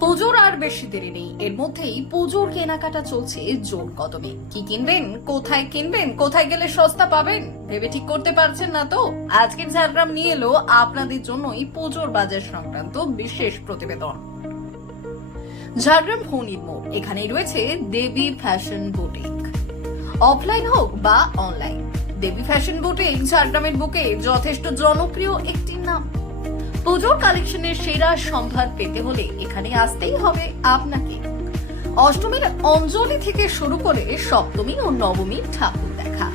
পুজোর আর বেশি দেরি নেই। এর মধ্যেই পুজোর কেনাকাটা চলছে জোর কদমে। কি কিনবেন? কোথায় কিনবেন? কোথায় গেলে সস্তা পাবেন? ভেবে ঠিক করতে পারছেন না তো? আজকের ঝাড়গ্রাম নিয়ে এলো আপনাদের জন্যই পুজোর বাজার সংক্রান্ত বিশেষ প্রতিবেদন। ঝাড়গ্রাম ফোনির মোড়। এখানেই রয়েছে দেবী ফ্যাশন বুটিক। অফলাইন হোক বা অনলাইন, দেবী ফ্যাশন বুটিক ঝাড়গ্রামের বুকে যথেষ্ট জনপ্রিয় একটি নাম। পুজোর কালেকশনের সেরা সম্ভার পেতে হলে এখানে আসতেই হবে আপনাকে। অষ্টমীর অঞ্জলি থেকে শুরু করে সপ্তমী ও নবমীর ঠাকুর দেখা।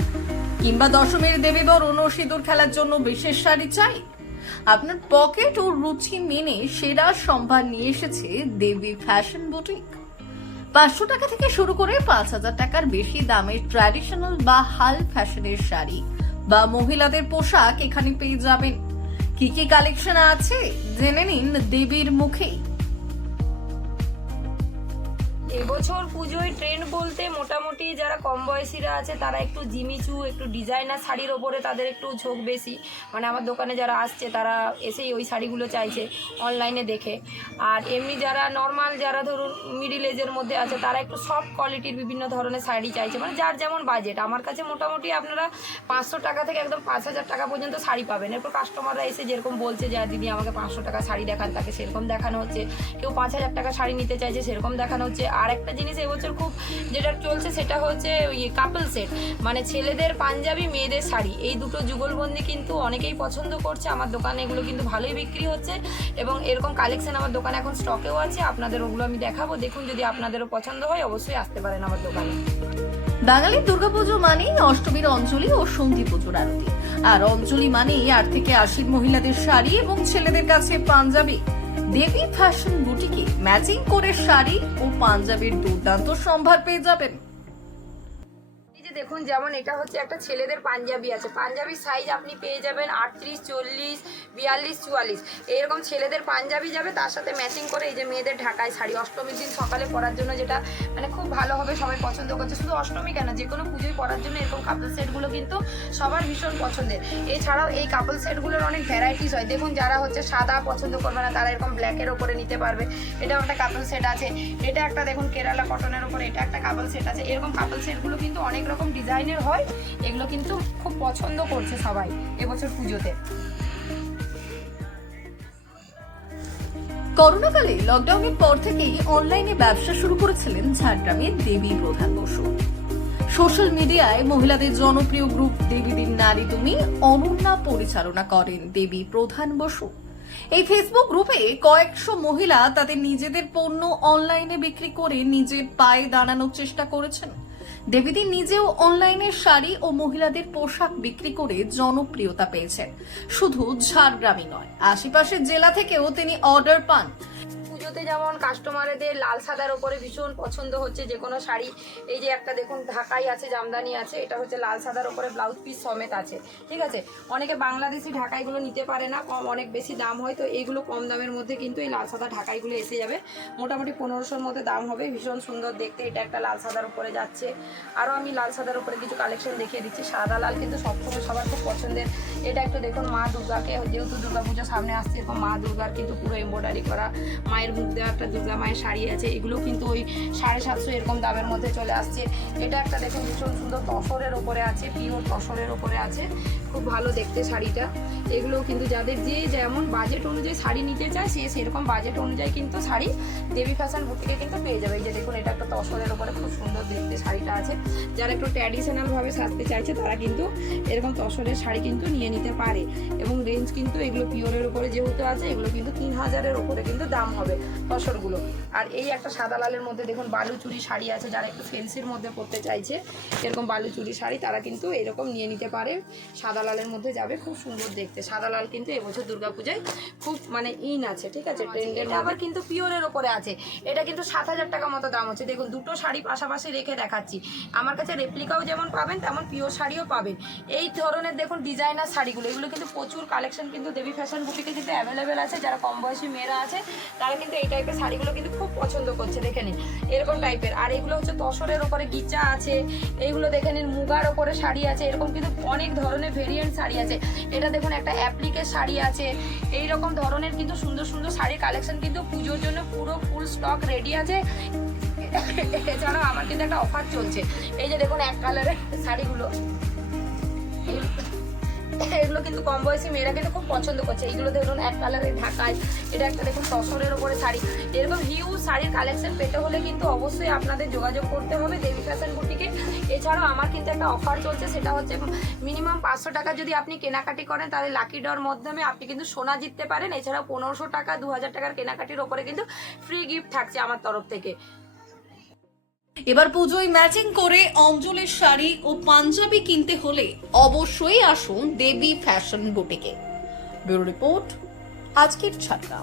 কিংবা দশমীর দেবীবরণ ও সিঁদুর খেলার জন্য বিশেষ শাড়ি চাই? আপনার পকেট ও রুচি মেনে সেরা সম্ভার নিয়ে এসেছে দেবী ফ্যাশন বুটিক। পাঁচশো টাকা থেকে শুরু করে পাঁচ হাজার টাকার বেশি দামের ট্র্যাডিশনাল বা হাল ফ্যাশনের শাড়ি বা মহিলাদের পোশাক এখানে পেয়ে যাবেন। কি কি কালেকশন আছে? জেনে নিন দেবীর মুখেই। এবছর পুজোয় ট্রেন্ড বলতে মোটামুটি যারা কম বয়সীরা আছে, তারা একটু জিমিচু একটু ডিজাইনার শাড়ির ওপরে তাদের একটু ঝোঁক বেশি। মানে আমার দোকানে যারা আসছে, তারা এসেই ওই শাড়িগুলো চাইছে অনলাইনে দেখে। আর এমনি যারা নর্মাল যারা ধরুন মিডিল এজের মধ্যে আছে, তারা একটু সফট কোয়ালিটির বিভিন্ন ধরনের শাড়ি চাইছে। মানে যার যেমন বাজেট আমার কাছে মোটামুটি আপনারা পাঁচশো টাকা থেকে একদম পাঁচ হাজার টাকা পর্যন্ত শাড়ি পাবেন। এরপর কাস্টমাররা এসে যেরকম বলছে যে দিদি, আমাকে পাঁচশো টাকা শাড়ি দেখান, তাকে সেরকম দেখানো হচ্ছে। কেউ পাঁচ হাজার টাকা শাড়ি নিতে চাইছে, সেরকম দেখানো হচ্ছে। আর একটা জিনিস এবছর খুব যেটা চলছে সেটা হচ্ছে ওই কাপল সেট মানে ছেলেদের পাঞ্জাবি, মেয়েদের শাড়ি। এই দুটো যুগলবন্দি কিন্তু অনেকেই পছন্দ করছে। আমার দোকানে এগুলো কিন্তু ভালোই বিক্রি হচ্ছে এবং এরকম কালেকশন আমার দোকানে এখন স্টকেও আছে। আপনাদের ওগুলো আমি দেখাবো। দেখুন যদি আপনাদেরও পছন্দ হয়, অবশ্যই আসতে পারেন আমার দোকানে। বাঙালির দুর্গাপুজো মানেই অষ্টমীর অঞ্জলি ও সন্ধি পুজোর আরতি। আর অঞ্জলি মানেই আট থেকে আশির মহিলাদের শাড়ি এবং ছেলেদের কাছে পাঞ্জাবি। দেবী ফ্যাশন বুটিকে ম্যাচিং করে শাড়ি ও পাঞ্জাবির দুর্দান্ত সম্ভার পেয়ে যাবেন। দেখুন, যেমন এটা হচ্ছে একটা ছেলেদের পাঞ্জাবি আছে। পাঞ্জাবির সাইজ আপনি পেয়ে যাবেন আটত্রিশ, চল্লিশ, বিয়াল্লিশ, চুয়াল্লিশ। এরকম ছেলেদের পাঞ্জাবি যাবে, তার সাথে ম্যাচিং করে এই যে মেয়েদের ঢাকায় শাড়ি। অষ্টমীর দিন সকালে পরার জন্য যেটা মানে খুব ভালো হবে, সবাই পছন্দ করছে। শুধু অষ্টমী কেন, যে কোনো পুজোয় পরার জন্য এরকম কাপল সেটগুলো কিন্তু সবার ভীষণ পছন্দের। এছাড়াও এই কাপল সেটগুলোর অনেক ভ্যারাইটিস হয়। দেখুন, যারা হচ্ছে সাদা পছন্দ করবে না, তারা এরকম ব্ল্যাকের ওপরে নিতে পারবে। এটাও একটা কাপল সেট আছে। এটা একটা, দেখুন, কেরালা কটনের ওপরে এটা একটা কাপল সেট আছে। এরকম কাপল সেটগুলো কিন্তু অনেক রকম ডিজাইনের হয়, এগুলো কিন্তু খুব পছন্দ করছে সবাই এবছর পুজোতে। করোনাকালে লকডাউনের পর থেকেই অনলাইনে ব্যবসা শুরু করেছিলেন ঝাড়গ্রামের দেবী প্রধান বসু। সোশ্যাল মিডিয়ায় মহিলাদের জনপ্রিয় গ্রুপ দেবীদের নারী তুমি অনন্যা পরিচালনা করেন দেবী প্রধান বসু। এই ফেসবুক গ্রুপে কয়েকশো মহিলা তাদের নিজেদের পণ্য অনলাইনে বিক্রি করে নিজের পায়ে দাঁড়ানোর চেষ্টা করেছেন। দেবীদি নিজেও অনলাইনে শাড়ি ও মহিলাদের পোশাক বিক্রি করে জনপ্রিয়তা পেয়েছেন। শুধু ঝাড়গ্রামই নয়, আশেপাশের জেলা থেকেও তিনি অর্ডার পান। পুজোতে যেমন কাস্টমারদের লাল সাদার ওপরে ভীষণ পছন্দ হচ্ছে, যে কোনো শাড়ি, এই যে একটা দেখুন ঢাকাই আছে, জামদানি আছে, এটা হচ্ছে লাল সাদার ওপরে ব্লাউজ পিস সমেত আছে, ঠিক আছে? অনেকে বাংলাদেশি ঢাকাইগুলো নিতে পারে না, কম, অনেক বেশি দাম হয়, তো এইগুলো কম দামের মধ্যে কিন্তু এই লাল সাদা ঢাকাইগুলো এসে যাবে। মোটামুটি পনেরোশোর মধ্যে দাম হবে, ভীষণ সুন্দর দেখতে, এটা একটা লাল সাদার উপরে যাচ্ছে। আরও আমি লাল সাদার উপরে কিছু কালেকশন দেখিয়ে দিচ্ছি, সাদা, লাল কিন্তু সবসময় সবার খুব পছন্দের এটা একটু দেখুন মা দুর্গাকে, যেহেতু দুর্গা পুজো সামনে আসছে, এরকম মা দুর্গার কিন্তু পুরো এম্ব্রয়ডারি করা, মায়ের মুখ দেওয়া, একটা দুর্গা মায়ের শাড়ি আছে, এগুলো কিন্তু ওই সাড়ে সাতশো এরকম দামের মধ্যে চলে আসছে। এটা একটা দেখুন ভীষণ সুন্দর তসরের ওপরে আছে পিওর তসরের ওপরে আছে, খুব ভালো দেখতে শাড়িটা। এগুলো কিন্তু যাদের যে যেমন বাজেট অনুযায়ী শাড়ি নিতে চায়, সে সেরকম বাজেট অনুযায়ী কিন্তু শাড়ি দেবী ফ্যাশন বুটিকে কিন্তু পেয়ে যাবে। এই যে দেখুন, এটা একটা তসরের ওপরে খুব সুন্দর দেখতে শাড়িটা আছে। যারা একটু ট্র্যাডিশনালভাবে সাজতে চাইছে, তারা কিন্তু এরকম তসরের শাড়ি কিন্তু নিয়ে নিতে পারে। এবং রেঞ্জ কিন্তু এগুলো পিওরের উপরে যেহেতু আছে এগুলো কিন্তু তিন হাজারের ওপরে কিন্তু দাম হবে তসরগুলো আর এই একটা সাদা লালের মধ্যে দেখুন বালুচুরি শাড়ি আছে যারা একটু ফেন্সির মধ্যে পরতে চাইছে এরকম বালুচুরি শাড়ি তারা কিন্তু এরকম নিয়ে নিতে পারে। সাদা লালের মধ্যে যাবে খুব সুন্দর দেখতে। সাদা লাল কিন্তু এবছর দুর্গাপূজায় খুব মানে ইন আছে ঠিক আছে? ট্রেন্ডের আবার কিন্তু পিওরের ওপরে আছে। এটা কিন্তু সাত হাজার টাকা মতো দাম হচ্ছে। দেখুন দুটো শাড়ি পাশাপাশি রেখে দেখাচ্ছি। আমার কাছে রেপ্লিকাও যেমন পাবেন তেমন পিওর শাড়িও পাবেন। এই ধরনের দেখুন ডিজাইনার শাড়ি শাড়িগুলো। এগুলো কিন্তু প্রচুর কালেকশন কিন্তু দেবী ফ্যাশন বুটিকে কিন্তু অ্যাভেলেবেল আছে। যারা কম বয়সী মেয়েরা আছে, তারা কিন্তু এই টাইপের শাড়িগুলো কিন্তু খুব পছন্দ করছে, দেখে নিন। এরকম টাইপের আর এগুলো হচ্ছে তসরের ওপরে গিচা আছে, এইগুলো দেখে নিন, মুগার ওপরে শাড়ি আছে, এরকম কিন্তু অনেক ধরনের ভেরিয়েন্ট শাড়ি আছে। এটা দেখুন, একটা অ্যাপ্লিকের শাড়ি আছে। এই রকম ধরনের কিন্তু সুন্দর সুন্দর শাড়ির কালেকশন কিন্তু পুজোর জন্য পুরো ফুল স্টক রেডি আছে। এছাড়াও আমার কিন্তু একটা অফার চলছে। এই যে দেখুন, এক কালারের শাড়িগুলো। এগুলো কিন্তু কম বয়সী মেয়েরা কিন্তু খুব পছন্দ করছে। এইগুলো দেখুন এক কালারের ঢাকায় এটা একটা দেখুন তসরের ওপরে শাড়ি। এরকম হিউজ শাড়ির কালেকশন পেতে হলে কিন্তু অবশ্যই আপনাদের যোগাযোগ করতে হবে দেবী ফ্যাশন বুটিকে। এছাড়াও আমার কিন্তু একটা অফার চলছে, সেটা হচ্ছে মিনিমাম পাঁচশো টাকা যদি আপনি কেনাকাটি করেন, তাহলে লাকি ডর মাধ্যমে আপনি কিন্তু সোনা জিততে পারেন। এছাড়াও পনেরোশো টাকা দু হাজার টাকার কেনাকাটির ওপরে কিন্তু ফ্রি গিফট থাকছে আমার তরফ থেকে। এবার পুজোয় ম্যাচিং করে অঞ্জলের শাড়ি ও পাঞ্জাবি কিনতে হলে অবশ্যই আসুন দেবী ফ্যাশন বুটিকে ব্যুরো রিপোর্ট, আজকের ছাত্রা